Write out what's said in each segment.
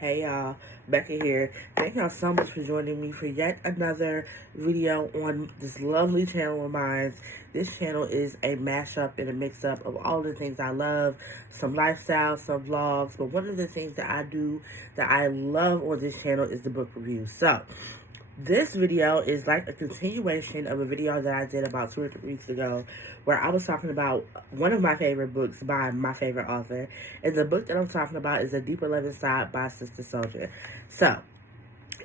Hey y'all, Becca here. Thank y'all so much for joining me for yet another video on this lovely channel of mine. This channel is a mashup and a mix-up of all the things I love, some lifestyle, some vlogs, but one of the things that I do that I love on this channel is the book reviews. So, this video is like a continuation of a video that I did about 2 or 3 weeks ago where I was talking about one of my favorite books by my favorite author. And the book that I'm talking about is A Deeper Love Inside by Sister Souljah. So,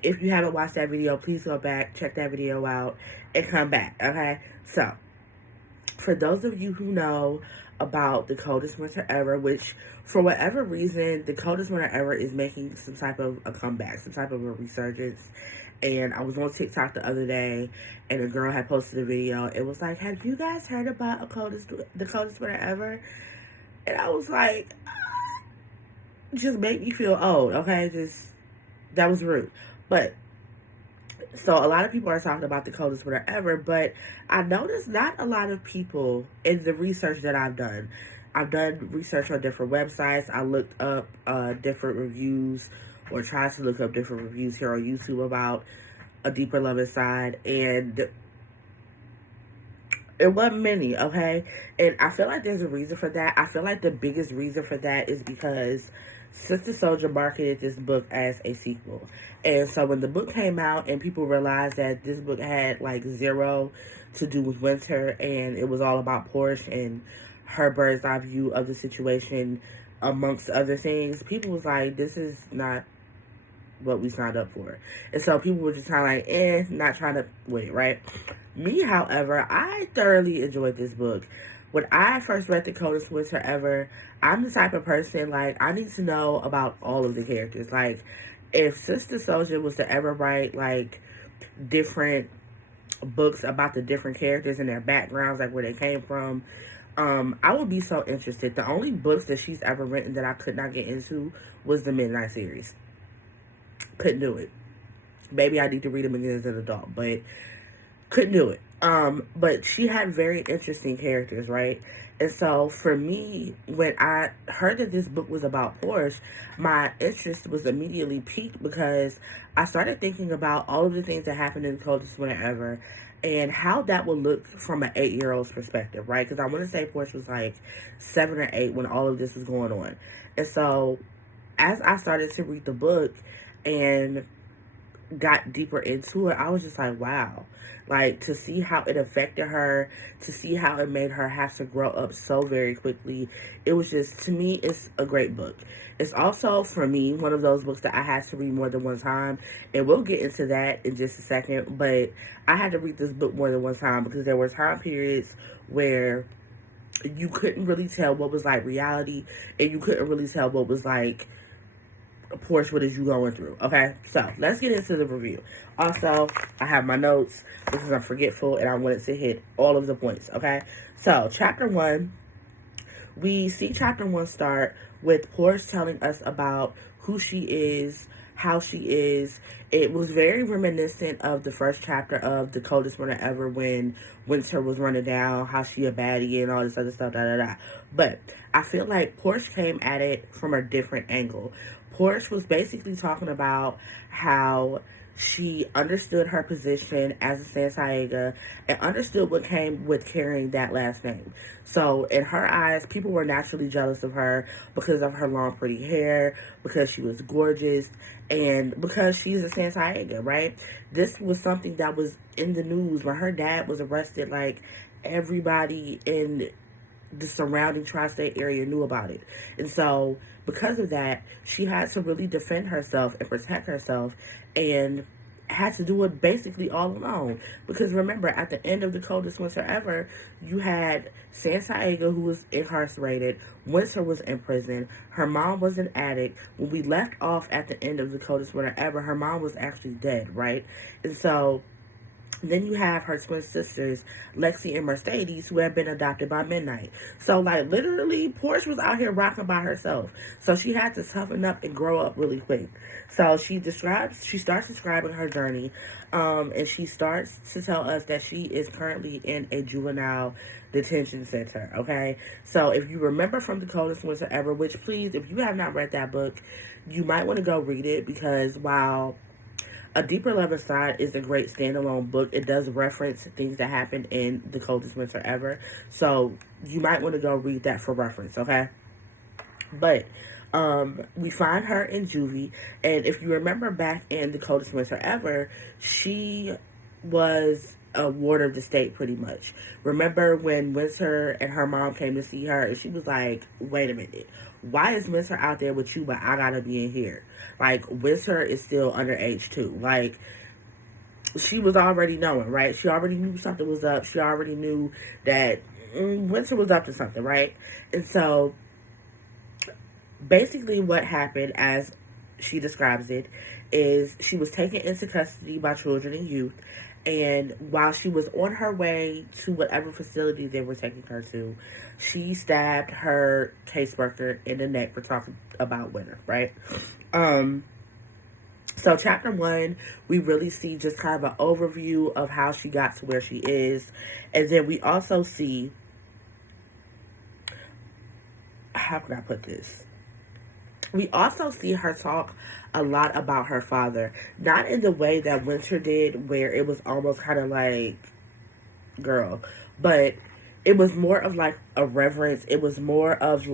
if you haven't watched that video, please go back, check that video out, and come back, okay? So, for those of you who know about The Coldest Winter Ever, which for whatever reason, The Coldest Winter Ever is making some type of a comeback, some type of a resurgence. And I was on TikTok the other day, and a girl had posted a video. It was like, have you guys heard about The Coldest Winter Ever? And I was like, just make me feel old, okay? That was rude. But, so a lot of people are talking about The Coldest Winter Ever, but I noticed not a lot of people in the research that I've done research on different websites. I looked up different reviews, or tried to look up different reviews here on YouTube about A Deeper Love Inside, and it wasn't many, okay? And I feel like there's a reason for that. I feel like the biggest reason for that is because Sister Souljah marketed this book as a sequel. And so when the book came out and people realized that this book had like zero to do with winter and it was all about Porsche and her bird's eye view of the situation amongst other things, people was like, this is not what we signed up for. And so people were just kind of like, not trying to wait, right? Me, however, I thoroughly enjoyed this book. When I first read The Coldest Winter Ever, I'm the type of person, like, I need to know about all of the characters. Like, if Sister Souljah was to ever write, like, different books about the different characters and their backgrounds, like where they came from, I would be so interested. The only books that she's ever written that I could not get into was the Midnight series. Couldn't do it. Maybe I need to read them again as an adult, but couldn't do it. But she had very interesting characters, right? And so for me, when I heard that this book was about Porsche, my interest was immediately piqued because I started thinking about all of the things that happened in The Coldest Winter Ever and how that would look from an 8-year-old's perspective, right? Because I want to say Porsche was like 7 or 8 when all of this was going on. And so as I started to read the book and got deeper into it, I was just like, wow. Like, to see how it affected her, to see how it made her have to grow up so very quickly, it was just, to me, it's a great book. It's also, for me, one of those books that I had to read more than one time, and we'll get into that in just a second, but I had to read this book more than one time because there were time periods where you couldn't really tell what was, like, reality, and you couldn't really tell what was, like, Porsche, what is you going through, okay? So, let's get into the review. Also, I have my notes because I'm forgetful and I wanted to hit all of the points, okay? So, chapter 1, we see chapter 1 start with Porsche telling us about who she is, how she is. It was very reminiscent of the first chapter of The Coldest Winter Ever when Winter was running down, how she a baddie and all this other stuff, But I feel like Porsche came at it from a different angle. Porsche was basically talking about how she understood her position as a Saimeccaa and understood what came with carrying that last name. So in her eyes, people were naturally jealous of her because of her long, pretty hair, because she was gorgeous, and because she's a Saimeccaa, right? This was something that was in the news when her dad was arrested. Like, everybody in the surrounding tri-state area knew about it. And so because of that, she had to really defend herself and protect herself and had to do it basically all alone. Because remember, at the end of The Coldest Winter Ever, you had Saimeccaa, who was incarcerated. Winter was in prison. Her mom was an addict. When we left off at the end of The Coldest Winter Ever, her mom was actually dead, right? And so Then you have her twin sisters, Lexi and Mercedes, who have been adopted by Midnight. So, like, literally, Porsche was out here rocking by herself. So she had to toughen up and grow up really quick. So she starts describing her journey, and she starts to tell us that she is currently in a juvenile detention center. Okay, so if you remember from The Coldest Winter Ever, which please, if you have not read that book, you might want to go read it, because while A Deeper Love Inside is a great standalone book, it does reference things that happened in The Coldest Winter Ever. So you might want to go read that for reference, okay? But we find her in juvie, and if you remember back in The Coldest Winter Ever, she was a ward of the state pretty much. Remember when Winter and her mom came to see her, and she was like, wait a minute, why is Winter out there with you, but I gotta be in here? Like, Winter is still underage too. Like, she was already knowing, right? She already knew something was up. She already knew that Winter was up to something, right? And so basically what happened, as she describes it, is she was taken into custody by children and youth, and while she was on her way to whatever facility they were taking her to, she stabbed her caseworker in the neck for talking about Winter, right? So chapter 1, we really see just kind of an overview of how she got to where she is, and then we also see, how can I put this? We also see her talk a lot about her father. Not in the way that Winter did, where it was almost kind of like, girl. But it was more of like a reverence. It was more of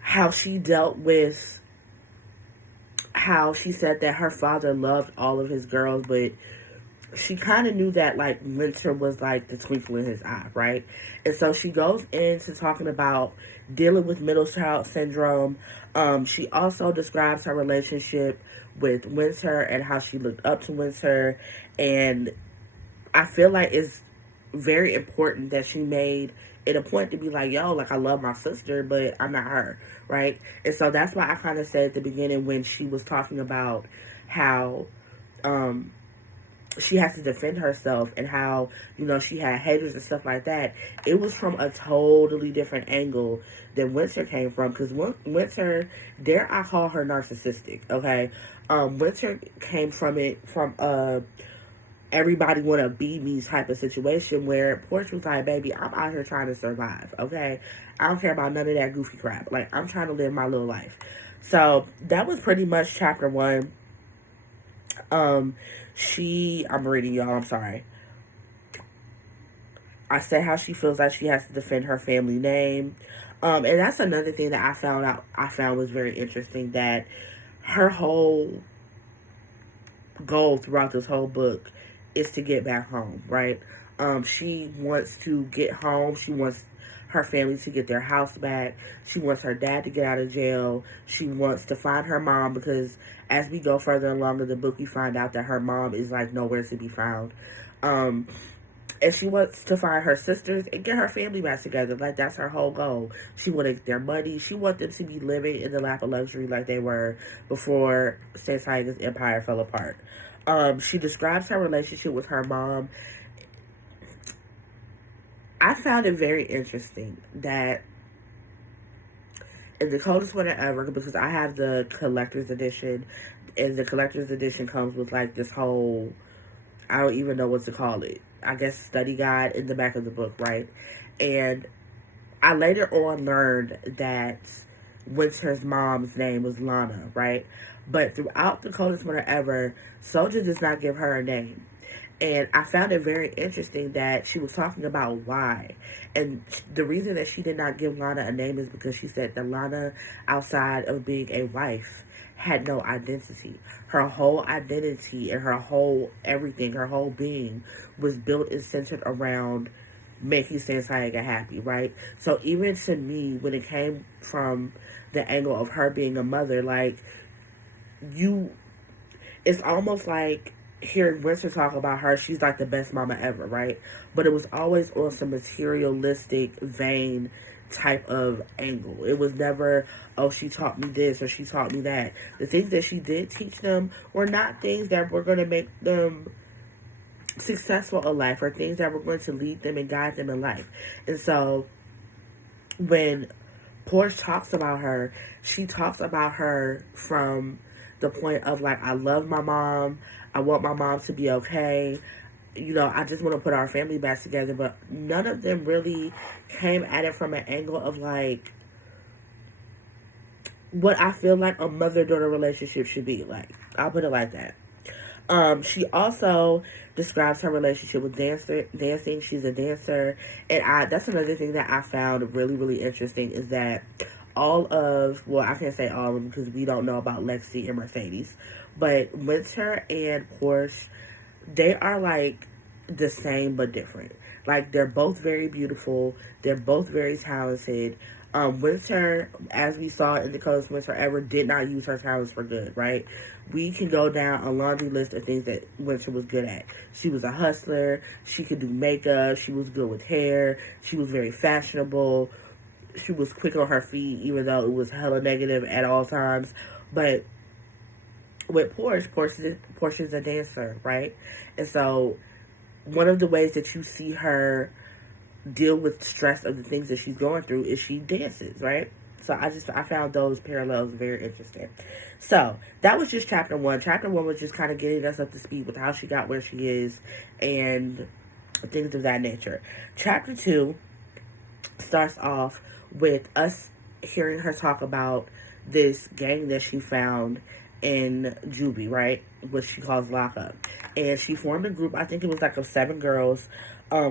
how she dealt with how she said that her father loved all of his girls, but she kind of knew that, like, Winter was like the twinkle in his eye, right? And so she goes into talking about dealing with middle child syndrome. She also describes her relationship with Winter and how she looked up to Winter. And I feel like it's very important that she made it a point to be like, yo, like, I love my sister, but I'm not her, right? And so that's why I kind of said at the beginning, when she was talking about how she has to defend herself and how, you know, she had haters and stuff like that, it was from a totally different angle than Winter came from. Because Winter, dare I call her narcissistic, okay? Winter came from it from everybody want to be me type of situation, where Porsche was like, baby, I'm out here trying to survive, okay? I don't care about none of that goofy crap. Like, I'm trying to live my little life. So that was pretty much chapter 1. I'm reading, y'all, I'm sorry. I said how she feels like she has to defend her family name. And that's another thing that I found was very interesting, that her whole goal throughout this whole book is to get back home, right? She wants to get home. She wants her family to get their house back. She wants her dad to get out of jail. She wants to find her mom, because as we go further along in the book, we find out that her mom is like nowhere to be found. And she wants to find her sisters and get her family back together. Like, that's her whole goal. She wants their money. She wants them to be living in the lap of luxury like they were before Saimeccaa's empire fell apart. She describes her relationship with her mom. I found it very interesting that in The Coldest Winter Ever, because I have the collector's edition, and the collector's edition comes with like this whole, I don't even know what to call it, I guess study guide in the back of the book, right? And I later on learned that Winter's mom's name was Lana, right? But throughout The Coldest Winter Ever, Soldier does not give her a name. And I found it very interesting that she was talking about why. And the reason that she did not give Lana a name is because she said that Lana, outside of being a wife, had no identity. Her whole identity and her whole everything, her whole being was built and centered around making Saimeccaa happy, right? So even to me, when it came from the angle of her being a mother, like, it's almost like hearing Winter talk about her, she's like the best mama ever, right? But it was always on some materialistic, vain type of angle. It was never, oh, she taught me this or she taught me that. The things that she did teach them were not things that were going to make them successful in life, or things that were going to lead them and guide them in life. And so when Porsche talks about her, she talks about her from the point of like, I love my mom, I want my mom to be okay, I just want to put our family back together. But none of them really came at it from an angle of like what I feel like a mother-daughter relationship should be like. I'll put it like that. She also describes her relationship with dancing. She's a dancer, and that's another thing that I found really, really interesting is that I can't say all of them because we don't know about Lexi and Mercedes, but Winter and Porsche, they are like the same but different. Like, they're both very beautiful. They're both very talented. Winter, as we saw in the coldest winter ever, did not use her talents for good, right? We can go down a laundry list of things that Winter was good at. She was a hustler. She could do makeup. She was good with hair. She was very fashionable. She was quick on her feet, even though it was hella negative at all times. But with Porsche is a dancer, right? And so one of the ways that you see her deal with stress of the things that she's going through is she dances, right? So I found those parallels very interesting. So that was just chapter 1. Chapter 1 was just kind of getting us up to speed with how she got where she is and things of that nature. Chapter 2 starts off with us hearing her talk about this gang that she found in Juvie, right? Which she calls Lockup. And she formed a group, I think it was like of 7 girls,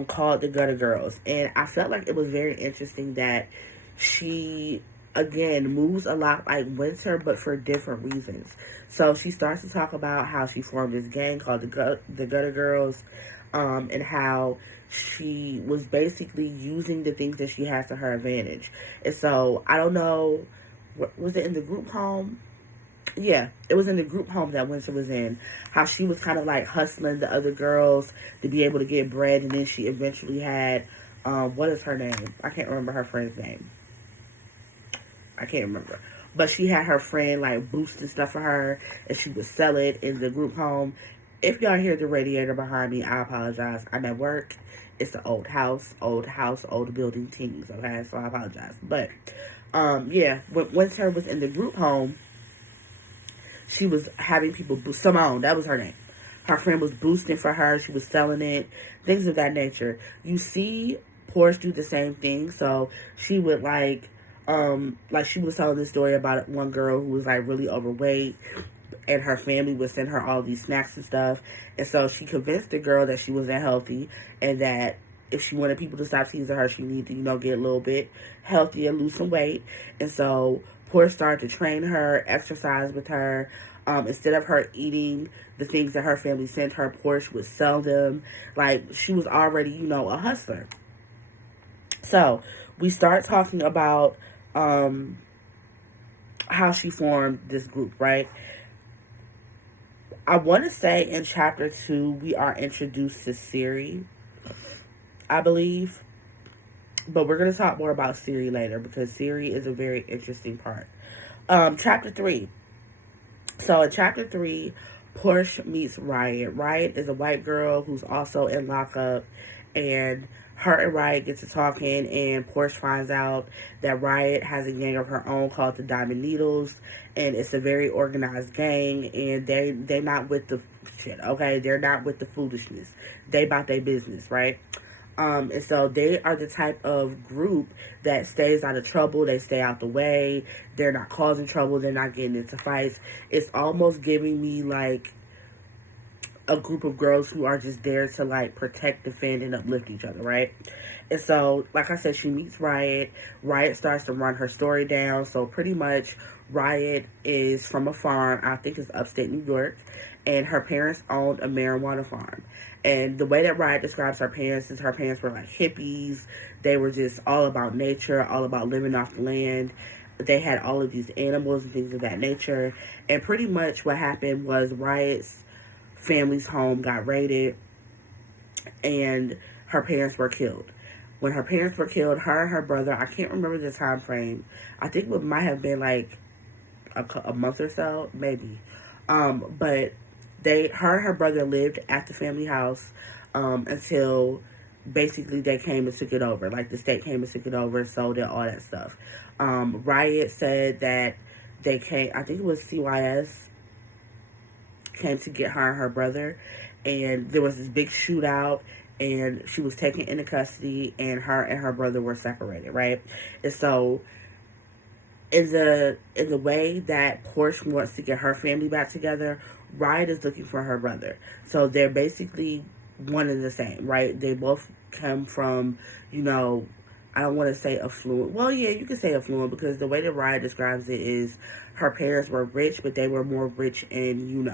called the Gutter Girls. And I felt like it was very interesting that she, again, moves a lot like Winter, but for different reasons. So she starts to talk about how she formed this gang called the Gutter Girls, and how she was basically using the things that she has to her advantage. And so, I don't know, was it in the group home? Yeah, it was in the group home that Winter was in. How she was kind of like hustling the other girls to be able to get bread, and then she eventually had, what is her name? I can't remember her friend's name. I can't remember. But she had her friend like boosting stuff for her, and she would sell it in the group home. If y'all hear the radiator behind me, I apologize. I'm at work. It's an old house, old building teams, okay? So I apologize. But, yeah, when Winter was in the group home, she was having people boost. Simone, that was her name. Her friend was boosting for her. She was selling it. Things of that nature. You see Porsche do the same thing. So she would like she was telling this story about one girl who was like really overweight, and her family would send her all these snacks and stuff. And so she convinced the girl that she wasn't healthy, and that if she wanted people to stop teasing her, she needed to, get a little bit healthier, lose some weight. And so Porsche started to train her, exercise with her. Instead of her eating the things that her family sent her, Porsche would sell them. Like, she was already, a hustler. So we start talking about how she formed this group, right? I want to say in chapter 2, we are introduced to Siri, I believe. But we're going to talk more about Siri later, because Siri is a very interesting part. Chapter 3. So in chapter 3, Porsche meets Riot. Riot is a white girl who's also in lockup, and her and Riot get to talking, and Porsche finds out that Riot has a gang of her own called the Diamond Needles, and it's a very organized gang, and they're not with the shit, okay? They're not with the foolishness. They about their business, right? And so they are the type of group that stays out of trouble. They stay out the way. They're not causing trouble. They're not getting into fights. It's almost giving me like a group of girls who are just there to like protect, defend, and uplift each other, right? And so, like I said, she meets Riot. Riot starts to run her story down. So pretty much Riot is from a farm, I think it's upstate New York, and her parents owned a marijuana farm. And the way that Riot describes her parents is her parents were like hippies. They were just all about nature, all about living off the land. They had all of these animals and things of that nature. And pretty much what happened was Riot's family's home got raided, and her parents were killed. When her parents were killed, her and her brother, I can't remember the time frame. I think it might have been like a month or so, maybe. But her and her brother lived at the family house until basically they came and took it over. Like the state came and took it over, sold it, all that stuff. Riot said that they came, I think it was CYS, came to get her and her brother, and there was this big shootout, and she was taken into custody, and her brother were separated, right? And so in the way that Porsche wants to get her family back together, Riot is looking for her brother. So they're basically one and the same, right? They both come from, I don't want to say affluent. Well, yeah, you can say affluent, because the way that Riot describes it is her parents were rich, but they were more rich in,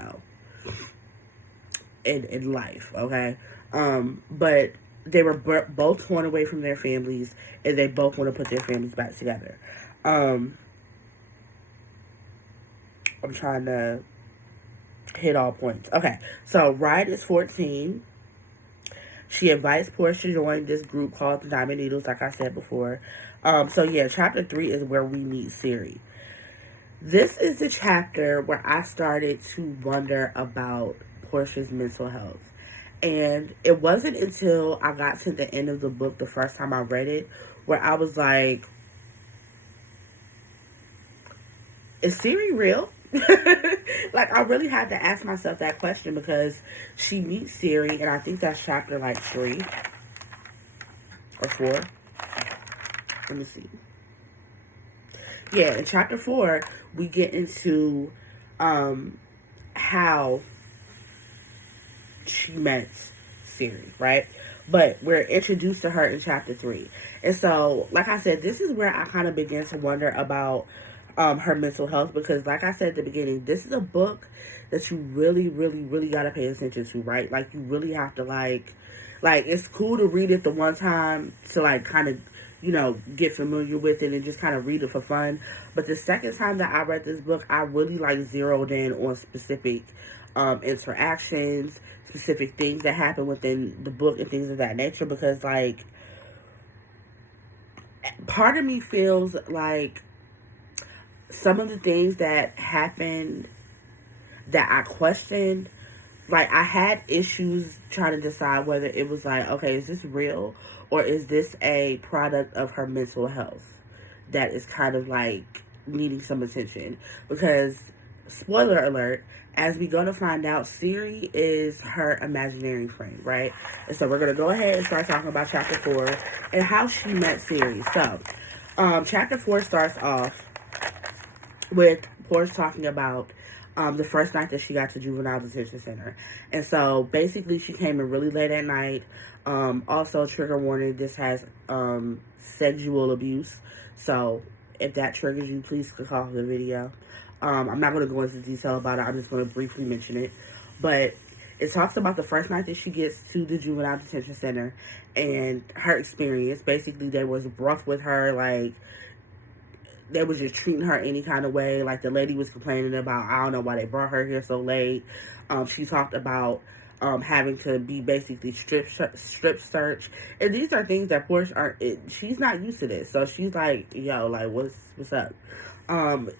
in life, okay? But they were both torn away from their families, and they both want to put their families back together. I'm trying to hit all points. Okay, so Riot is 14. She invites Porsche to join this group called the Diamond Needles, like I said before. So yeah, chapter 3 is where we meet Siri. This is the chapter where I started to wonder about Porsche's mental health. And it wasn't until I got to the end of the book the first time I read it where I was like, is Siri real? Like, I really had to ask myself that question, because she meets Siri, and I think that's chapter like 3 or 4. Let me see. Yeah, in chapter 4, we get into how she met Siri, right? But we're introduced to her in chapter 3. And so, like I said, this is where I kind of began to wonder about her mental health, because like I said at the beginning, this is a book that you really, really, really got to pay attention to, right? Like, you really have to like, it's cool to read it the one time to like kind of, get familiar with it and just kind of read it for fun. But the second time that I read this book, I really like zeroed in on specific interactions, specific things that happen within the book and things of that nature, because like, part of me feels like some of the things that happened that I questioned, like, I had issues trying to decide whether it was like, okay, is this real, or is this a product of her mental health that is kind of like needing some attention? Because, spoiler alert, as we go to find out, Siri is her imaginary friend, right? And so we're going to go ahead and start talking about chapter 4 and how she met Siri. So, chapter 4 starts off with Porsche talking about the first night that she got to juvenile detention center. And so basically she came in really late at night. Also, trigger warning, this has sexual abuse. So if that triggers you, please click off the video. I'm not going to go into detail about it. I'm just going to briefly mention it. But it talks about the first night that she gets to the juvenile detention center and her experience. Basically, they was rough with her, like, they was just treating her any kind of way. Like, the lady was complaining about, I don't know why they brought her here so late. She talked about having to be basically strip search. And these are things that Porsche she's not used to this. So she's like, yo, like, what's up?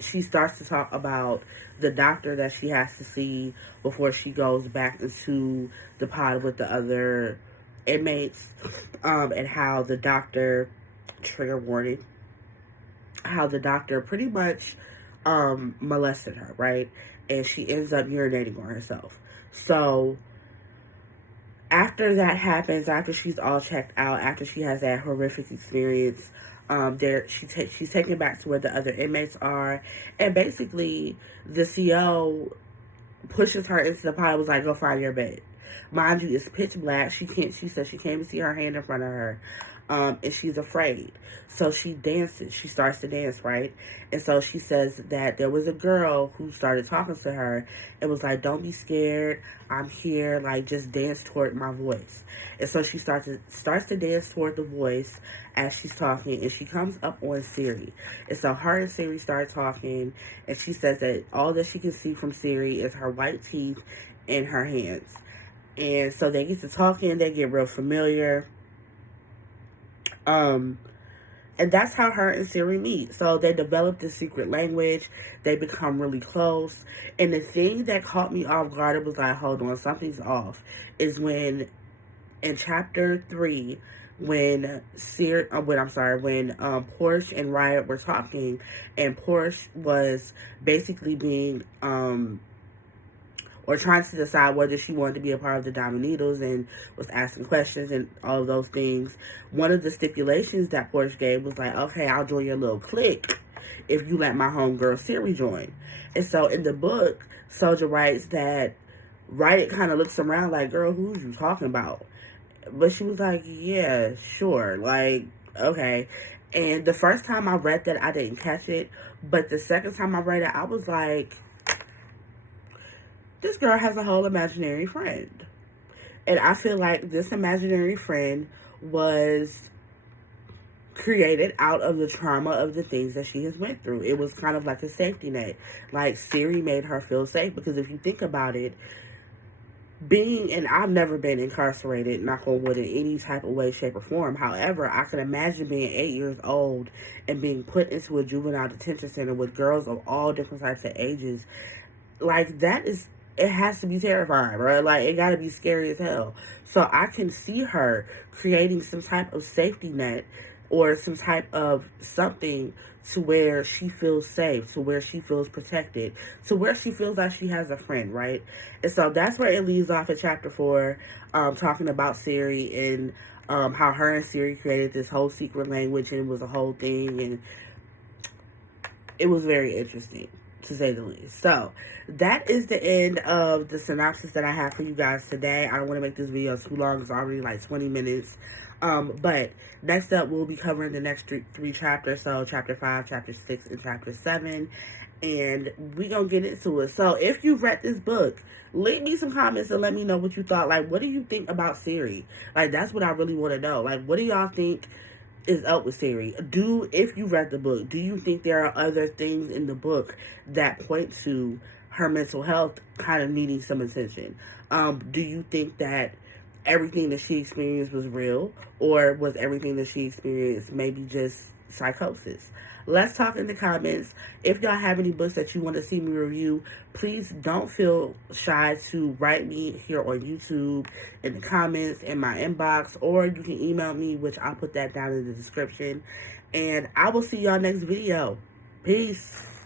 She starts to talk about the doctor that she has to see before she goes back into the pod with the other inmates. And how the doctor, trigger warning, how the doctor pretty much molested her, right? And she ends up urinating on herself. So after that happens, after she's all checked out, after she has that horrific experience, she's taken back to where the other inmates are, and basically the CO pushes her into the pod and was like, go find your bed. Mind you, it's pitch black. She said she can't even see her hand in front of her. And she's afraid. So she dances. She starts to dance, right? And so she says that there was a girl who started talking to her and was like, don't be scared. I'm here. Like, just dance toward my voice. And so she starts to dance toward the voice as she's talking. And she comes up on Siri. And so her and Siri start talking. And she says that all that she can see from Siri is her white teeth and her hands. And so they get to talking. They get real familiar. And And that's how her and Siri meet. So they develop this secret language. They become really close. And the thing that caught me off guard, it was like, hold on, something's off, is when in chapter 3, when Porsche and Riot were talking, and Porsche was basically being or trying to decide whether she wanted to be a part of the Diamond Needles and was asking questions and all of those things. One of the stipulations that Porsche gave was like, okay, I'll join your little clique if you let my homegirl Siri join. And so in the book, Soldier writes that Riot kind of looks around like, girl, who's you talking about? But she was like, yeah, sure. Like, okay. And the first time I read that, I didn't catch it. But the second time I read it, I was like, this girl has a whole imaginary friend. And I feel like this imaginary friend was created out of the trauma of the things that she has went through. It was kind of like a safety net. Like, Siri made her feel safe, because if you think about it, and I've never been incarcerated, knock on wood, in any type of way, shape, or form. However, I can imagine being 8 years old and being put into a juvenile detention center with girls of all different types of ages. Like, it has to be terrifying, right? Like, it gotta be scary as hell. So I can see her creating some type of safety net or some type of something to where she feels safe, to where she feels protected, to where she feels like she has a friend, right? And so that's where it leaves off at chapter 4, talking about Siri and how her and Siri created this whole secret language, and it was a whole thing, and it was very interesting, to say the least. So that is the end of the synopsis that I have for you guys today. I don't want to make this video too long. It's already like 20 minutes. But next up, we'll be covering the next three chapters. So chapter 5, chapter 6, and chapter 7. And we gonna get into it. So if you've read this book, leave me some comments and let me know what you thought. Like, what do you think about Siri? Like, that's what I really want to know. Like, what do y'all think is up with Siri? If you read the book, do you think there are other things in the book that point to her mental health kind of needing some attention? Do you think that everything that she experienced was real, or was everything that she experienced maybe just psychosis? Let's talk in the comments. If y'all have any books that you want to see me review, please don't feel shy to write me here on YouTube, in the comments, in my inbox, or you can email me, which I'll put that down in the description. And I will see y'all next video. Peace.